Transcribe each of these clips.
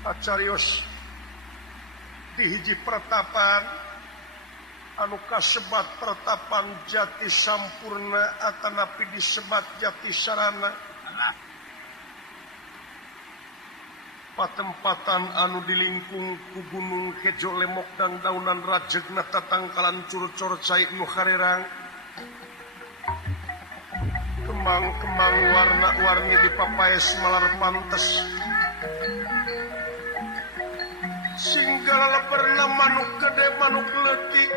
Acarios di hiji pertapan anu kasebat pertapan jati sampurna atanapi disebat jati sarana patempatan anu dilingkung ku gunung hejo lemok dan daunan rajegna tatangkalan curcor cai nu harerang kemang-kemang warna-warni dipapaes malar pantes singgala pernah manuk gede manuk letik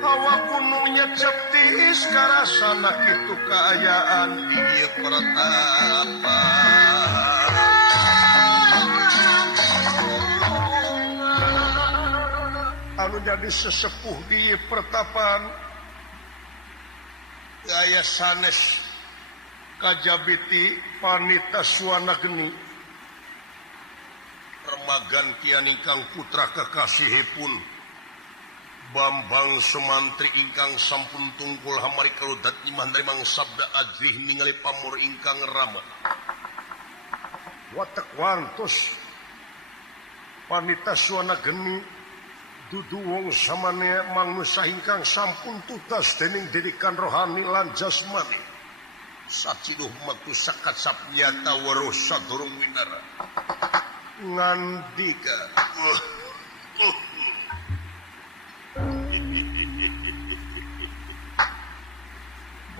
hawa gunungnya ceptis karasana kitu kaayaan dia pertapan anu jadi sesepuh di pertapan gaya sanes kajabiti panita suwana geni remagan kian ingkang putra kekasihipun Bambang Sumantri ingkang sampun tungkul hamari kaludat imah narimang sabda ajrih ningali pamur ingkang rama watek wantos panita suwana geni dudu wong samane manusa ingkang sampun tutas dening didikan rohani lan jasmani saciduh metu sakat sapnyata weruh sadurung winara ngandika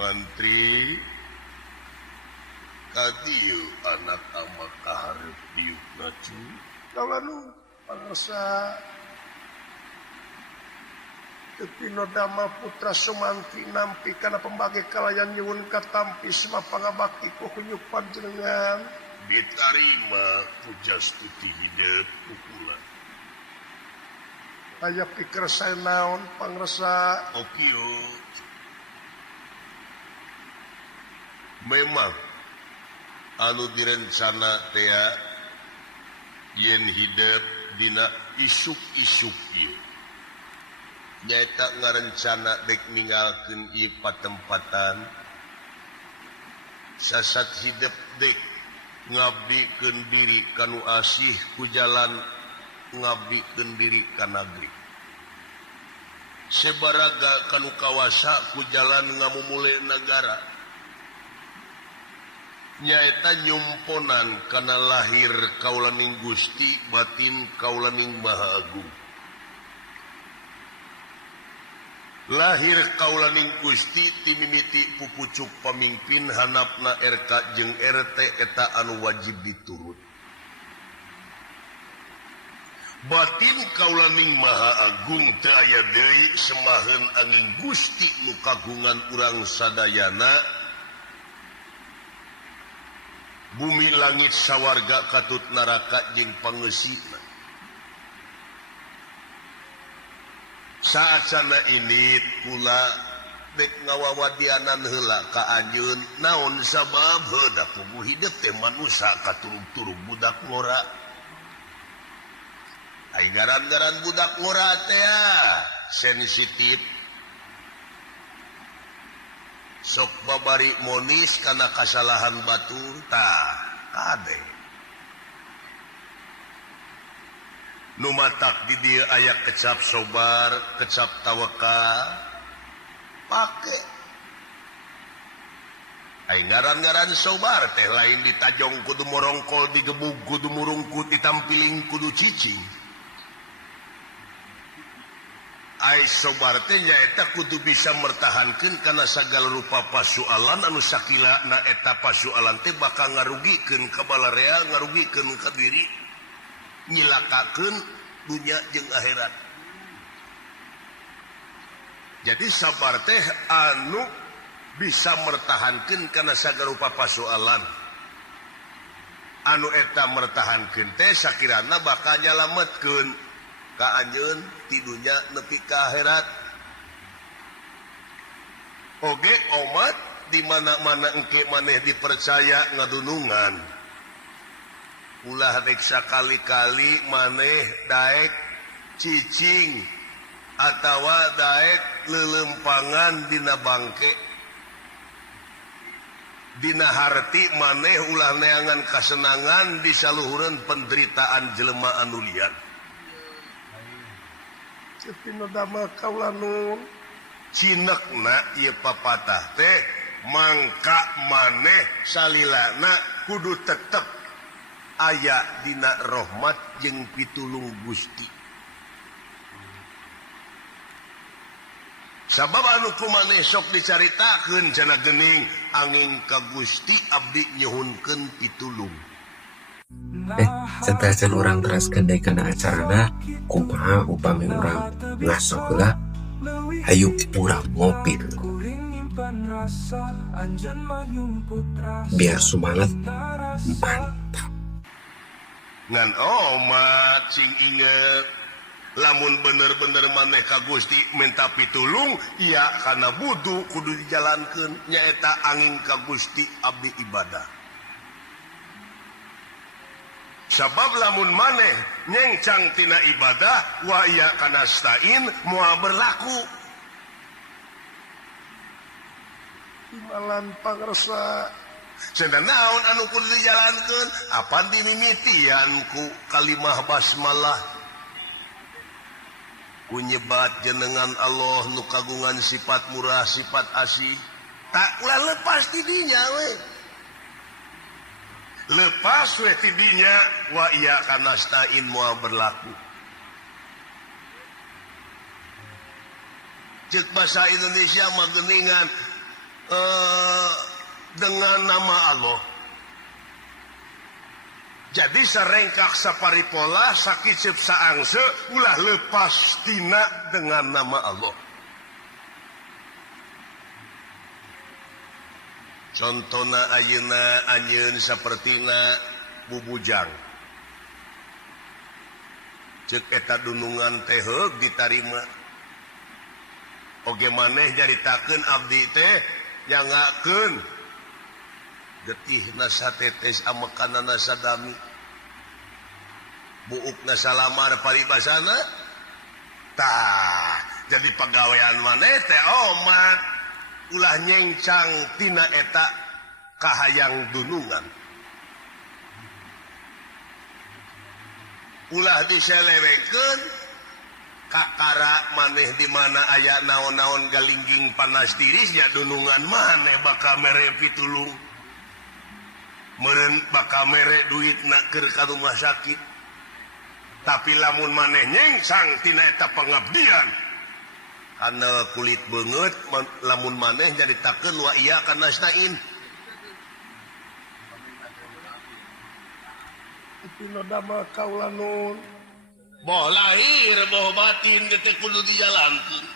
Mantri kadieu anak ama kaharep diuk nacu kalanu pangresa Tepino Dama putra Sumantri nampi kana pembagi kalayan nyuwun katampi sema pangabakti ku kunyuk panjenengan ditarima pujas tuti hidup pukulan aya pikir saya naon pangresa okio memang anu direncana teh yen hidup dina isuk-isuk ieu nyaeta ngarencana dek ninggalkeun ieu patempatan sasat hidup dek ngabdikeun diri kanu asih ku jalan ngabdikeun diri ka nagri sebaraga kanu kawasa ku jalan ngamumule nagara nyaeta nyumponan kana lahir kaulaning Gusti batin kaulaning Maha Agung lahir kaulaning Gusti ti mimiti pupucuk pamimpin hanapna RK jeung RT eta anu wajib diturut batin kaulaning Maha Agung teu aya deui semaheun angin Gusti nu kagungan urang sadayana bumi langit sawarga katut naraka jeung pangeusina saacana ini pula dek ngawawadianan heula ka anjeun naon sabab heuda puguh hidup teh manusia katurug-turug budak ngora ai garan-garan budak ngora teh sensitif sok babari monis kana kasalahan batur tah kade nu matak di dieu aya kecap sobar kecap tawakal pake ai ngaran-ngaran sobar teh lain ditajong kudu morongkol digebug kudu murungkut ditampiling kudu cicing ai sobar teh nyaeta kudu bisa mertahankeun kana sagala rupa pasualan anu sakilana eta pasualan teh bakal ngarugikeun ka balarea ngarugikeun ka diri nyilakakeun dunya jeung akhirat jadi sabar teh anu bisa mertahankeun kana sagala rupa pasualan anu eta mertahankeun teh sakirana bakal nyalametkeun ka anjeun ti dunya nepi ka akhirat oge omat di mana-mana engke maneh dipercaya ngadunungan ulah rek sakali-kali maneh daek cicing atawa daek lelempangan dina bangke Dinaharti maneh ulah neangan kasenangan di saluhuran penderitaan jelema anu liar. Cinekna ieu papatah teh mangka maneh salilana kudu tetep aya dina rahmat jeung pitulung Gusti. Sabab anu kumaneh sok dicaritakeun cenah geuning angin ka Gusti abdi nyuhunkeun pitulung. Santasan orang teraskan dari kana acarana kumaha upami urang ngaso heula hayu urang ngopi biar sumanget mantap Ngan omat sing inget lamun bener-bener maneh ka Gusti minta pitulung iya kana budu kudu dijalankeun nyaeta angin ka Gusti abdi ibadah. Sabab lamun maneh nyengcang tina ibadah wa iya kana stain moal berlaku. Imalan pangresa cenah naon anu kudu dijalankeun apan dimimitian ku kalimah basmalah ku nyebat jenengan Allah nu kagungan sifat murah sifat asih tak ulah lepas di dinya we. Lepas we tidinya wa iya kana stain moal berlaku. Cek bahasa Indonesia mah geuningan dengan nama Allah. Jadi sarengkak saparipola sakicep saangse ulah lepas tina dengan nama Allah. Contohna ayeuna anjeun sapertina bubujang. Ceuk eta dunungan teh heug ditarima. Oge maneh nyaritakeun abdi teh nyangakeun getihna satetes amekanana sadami. Buukna salamar paribasana. Tah, jadi pagawean maneh teh omat ulah nyengcang tina eta kahayang dunungan. Ulah diselewekeun kakara maneh di mana aya naon-naon galingging panas tirisnya dunungan maneh bakal mere pitulung. Meureun bakal mere duitna keur ka rumah sakit. Tapi lamun maneh nyengcang tina eta pangabdian karena kulit banget lamun maneh nyaritakeun wa iya kana stain. Pino dama kaulanun. Boh lahir boh batin teh kudu dijalankeun.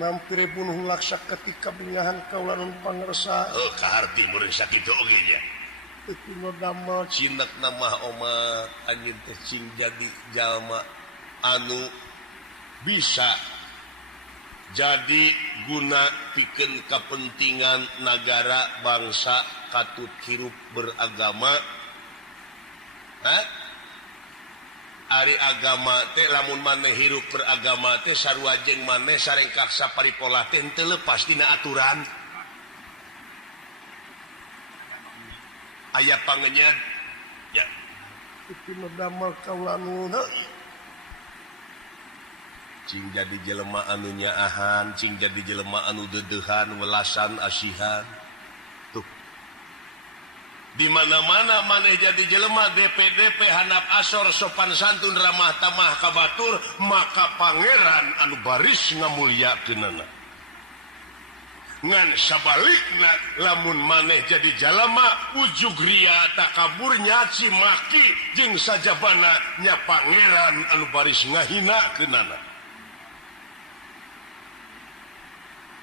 Nampir bunuh laksa ketika bingahan kaulanun pangresa. Kaharti meureun sakitu oge nya. Pino dama cinek nama oma anjeun teh cing jadi jalma anu bisa jadi guna pikeun kepentingan negara bangsa katut hirup beragama. Ari agama teh lamun maneh hirup beragama teh sarua jeung maneh sarengkak saparipola teh teu lepas dina aturan. Aya pangenyet ya. Itu damel kaulanun cing jadi jelema anu nyaahan, cing jadi jelema anu dedehan, welasan, asihan. Tuh. Di mana-mana maneh jadi jelema DP handap asor sopan santun ramah tamah ka batur, maka pangeran anu baris ngamulyakeunana. Ngan sabalikna lamun maneh jadi jalema ujug ria takabur nyaci maki jeung sajabana nya pangeran anu baris ngahinakeunana.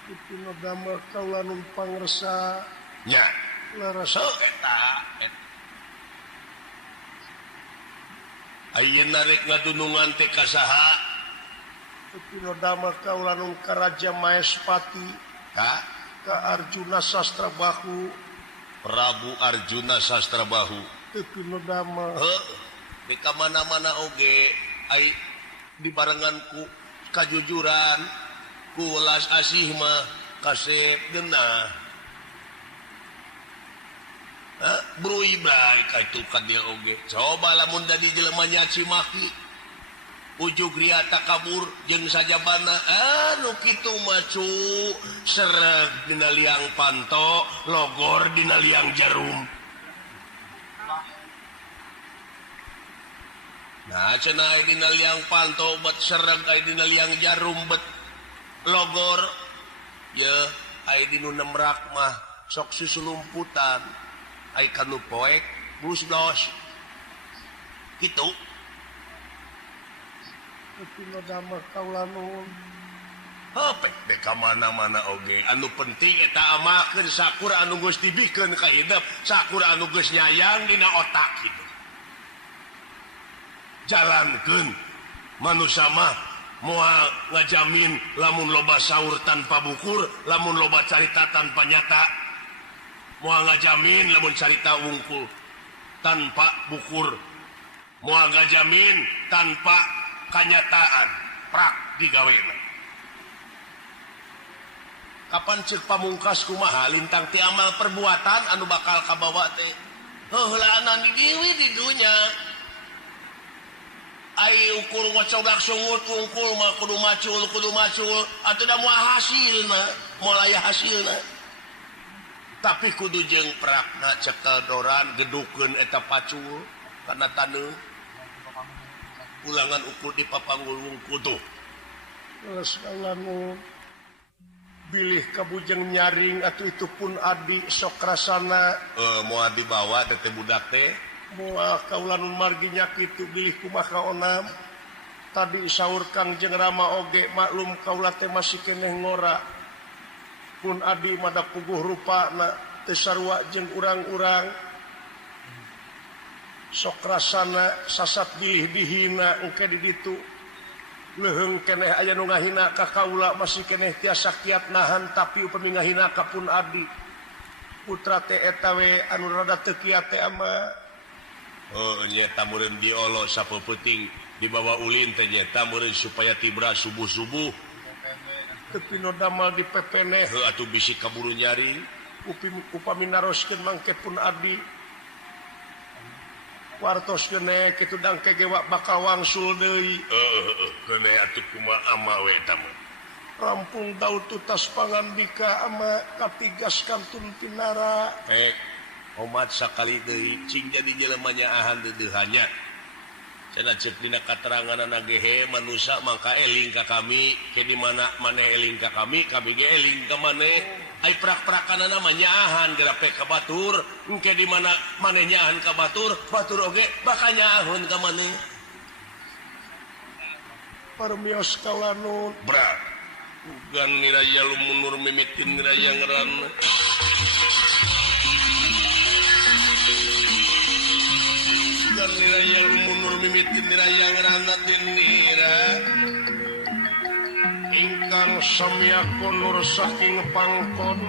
Itu damel kaulanun pangresa nya larasa eta ayeuna rek ngadunungan teh ka saha itu damel kaulanun ka Raja Maespati ka Arjuna Sastrabahu Prabu Arjuna Sastrabahu itu damel di ka mana-mana oge ai dibarengan ku kajujuran ku welas asih mah kasep geunah coba lamun dari jelemanya Cimaki ujug riata kabur jeung saja bana anu kitu macu sereg dina liang panto logor dina liang jarum. Nah cenah aya dina liang panto bet sereg aya dina liang jarum bet logor ya aya dinu nemrak mah sok susulumputan aya kanu poek busdos kitu. Hapek dek ka mana-mana oge. Anu penting eta amakeun sakur anu geus dibikeun ka hidup, sakur anu geus nyayang dina otak hidup. Jalankeun manusia mah moal ngajamin lamun loba saur tanpa bukur, lamun loba carita tanpa nyata. Moal ngajamin lamun carita wungkul tanpa bukur. Moal ngajamin tanpa kanyataan prak digawena. Kapan cek pamungkas kumaha lintang ti amal perbuatan anu bakal kabawa teh heulaanan didiwi di dunya. Ai ukur ngocoblak sungut ungkul mah kudu macul atuh da moal hasilna moal aya hasilna. Tapi kudu jeung prakna cekel doran gedukeun eta pacul kana taneuh. Ulangan ukur di papanggul wungkudu. Lamun bilih kabujeng nyaring atuh itu pun adi sok rasana moal dibawa teh budak teh moal kaulan marginya kitu bilih kumaha onam tadi saur Kang jeung Rama oge maklum kaula teh masih keneh ngora pun adi mada puguh rupana teu sarua jeung urang-urang sok rasana sasat bilih dihina engke di ditu leheung keneh aya nu ngahina ka kaula masih keneh tiasa kiat nahan tapi upami ngahina ka pun adi putra teh eta we anu rada teu kiat teh ama nyata meureun diolo sapeuting dibawa ulin teh nyata meureun supaya tibra subuh-subuh teu pino damal dipepene atuh bisi kaburu nyari upami naroskeun mangke pun adi wartos kene kitu dangke ge bakal wangsul deui. Kene atuh kumaha ama we eta mah. Rampung daud tutas pangandika ama katigas kantun pinara. Omat sakali deui cing jadi jelema nyaahan deudeuhannya. Cenah ceuk dina kateranganna ge manusia mangka eling ka kami, ke di mana maneh eling ka kami ge eling ka maneh. Ai prak-prakanana mah nyaahan gerape ka batur, engke di mana maneh nyaahan ka batur, batur oge bakal nyaahun ka maneh. Parmios kalanun. Bra. Ugan niraya lumunur mimitin niraya ngeran. Ugan niraya lumunur mimitin niraya ngeran tinira. Ingkang samya konur saking pangkon